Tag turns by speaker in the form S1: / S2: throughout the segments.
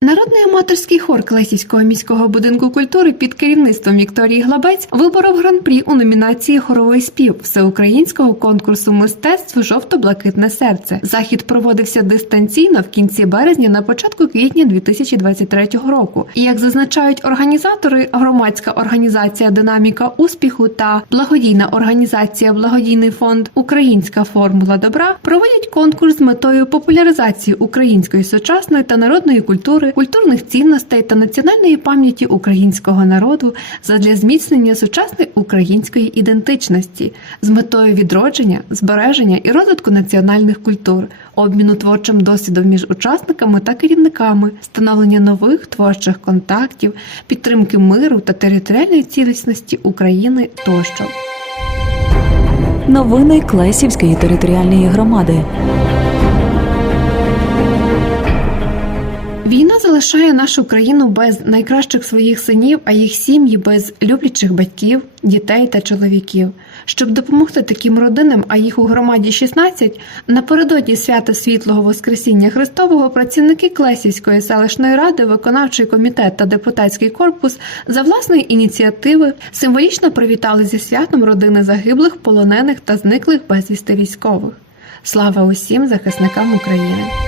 S1: Народний аматорський хор Клесівського міського будинку культури під керівництвом Вікторії Глабець виборов гран-прі у номінації Хоровий спів всеукраїнського конкурсу мистецтв Жовто-блакитне серце. Захід проводився дистанційно в кінці березня на початку квітня 2023 року. І як зазначають організатори, громадська організація Динаміка успіху та благодійна організація Благодійний фонд Українська формула добра проводять конкурс з метою популяризації української сучасної та народної культури, культурних цінностей та національної пам'яті українського народу задля зміцнення сучасної української ідентичності з метою відродження, збереження і розвитку національних культур, обміну творчим досвідом між учасниками та керівниками, становлення нових творчих контактів, підтримки миру та територіальної цілісності України тощо.
S2: Новини Клесівської територіальної громади.
S1: Залишає нашу країну без найкращих своїх синів, а їх сім'ї без люблячих батьків, дітей та чоловіків. Щоб допомогти таким родинам, а їх у громаді 16, напередодні свята Світлого Воскресіння Христового працівники Клесівської селищної ради, виконавчий комітет та депутатський корпус за власної ініціативи символічно привітали зі святом родини загиблих, полонених та зниклих безвісти військових. Слава усім захисникам України!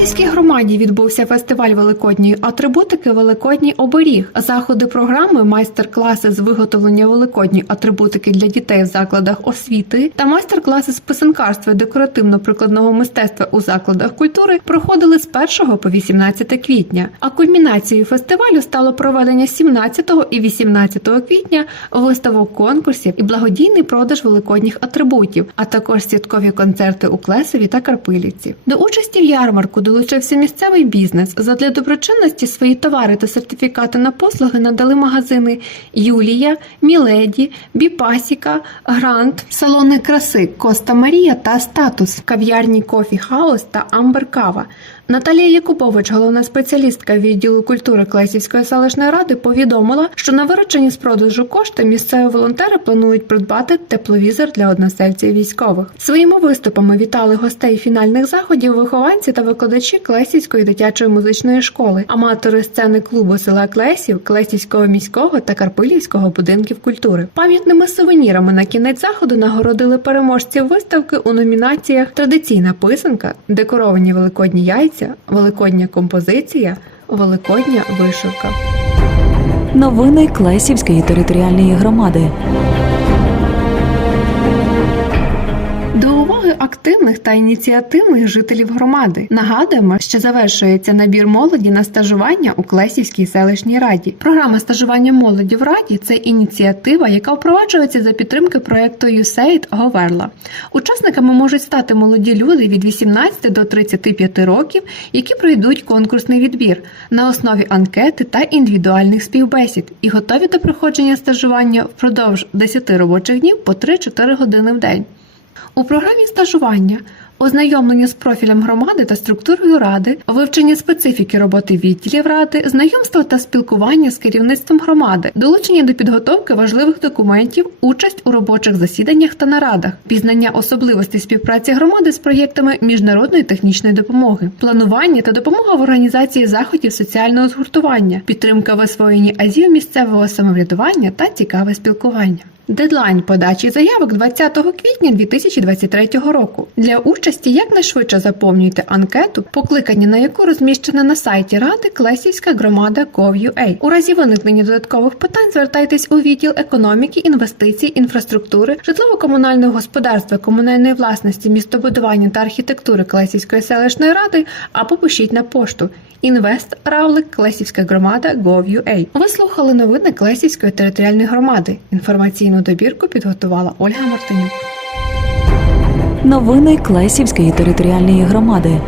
S1: У Плесівській громаді відбувся фестиваль великодньої атрибутики Великодній оберіг. Заходи програми, майстер-класи з виготовлення великодньої атрибутики для дітей в закладах освіти та майстер-класи з писанкарства декоративно-прикладного мистецтва у закладах культури проходили з 1 по 18 квітня. А кульмінацією фестивалю стало проведення 17 і 18 квітня виставок конкурсів і благодійний продаж великодніх атрибутів, а також святкові концерти у Клесові та Карпилівці. До участі в ярмарку долучився місцевий бізнес. Задля доброчинності свої товари та сертифікати на послуги надали магазини Юлія, Міледі, Біпасіка, Грант, салони краси Коста Марія та Статус, кав'ярні Кофі Хаус та Амбер Кава. Наталія Якубович, головна спеціалістка відділу культури Клесівської селищної ради, повідомила, що на виручені з продажу кошти місцеві волонтери планують придбати тепловізор для односельців військових. Своїми виступами вітали гостей фінальних заходів, вихованці та викладачі Клесівської дитячої музичної школи, аматори сцени клубу села Клесів, Клесівського міського та Карпилівського будинків культури. Пам'ятними сувенірами на кінець заходу нагородили переможців виставки у номінаціях Традиційна писанка, декоровані великодні яйця, великодня композиція, великодня вишивка.
S2: Новини Клесівської територіальної громади.
S1: Активних та ініціативних жителів громади нагадуємо, що завершується набір молоді на стажування у Клесівській селищній раді. Програма стажування молоді в раді це ініціатива, яка впроваджується за підтримки проекту USAID Говерла. Учасниками можуть стати молоді люди від 18 до 35 років, які пройдуть конкурсний відбір на основі анкети та індивідуальних співбесід і готові до проходження стажування впродовж 10 робочих днів по 3-4 години в день. У програмі стажування ознайомлення з профілем громади та структурою ради, вивчення специфіки роботи відділів ради, знайомство та спілкування з керівництвом громади, долучення до підготовки важливих документів, участь у робочих засіданнях та нарадах, пізнання особливостей співпраці громади з проєктами міжнародної технічної допомоги, планування та допомога в організації заходів соціального згуртування, підтримка в освоєнні азів місцевого самоврядування та цікаве спілкування. Дедлайн подачі заявок 20 квітня 2023 року. Для участі якнайшвидше заповнюйте анкету, покликання на яку розміщено на сайті Ради Клесівська громада Gov.ua. У разі виникнення додаткових питань звертайтесь у відділ економіки, інвестицій, інфраструктури, житлово-комунального господарства, комунальної власності, містобудування та архітектури Клесівської селищної ради або пишіть на пошту Інвест Равлик Клесівська громада Gov.ua. Ви слухали новини Клесівської територіальної громади. Інформаційну добірку підготувала Ольга Мартинюк.
S2: Новини Клесівської територіальної громади.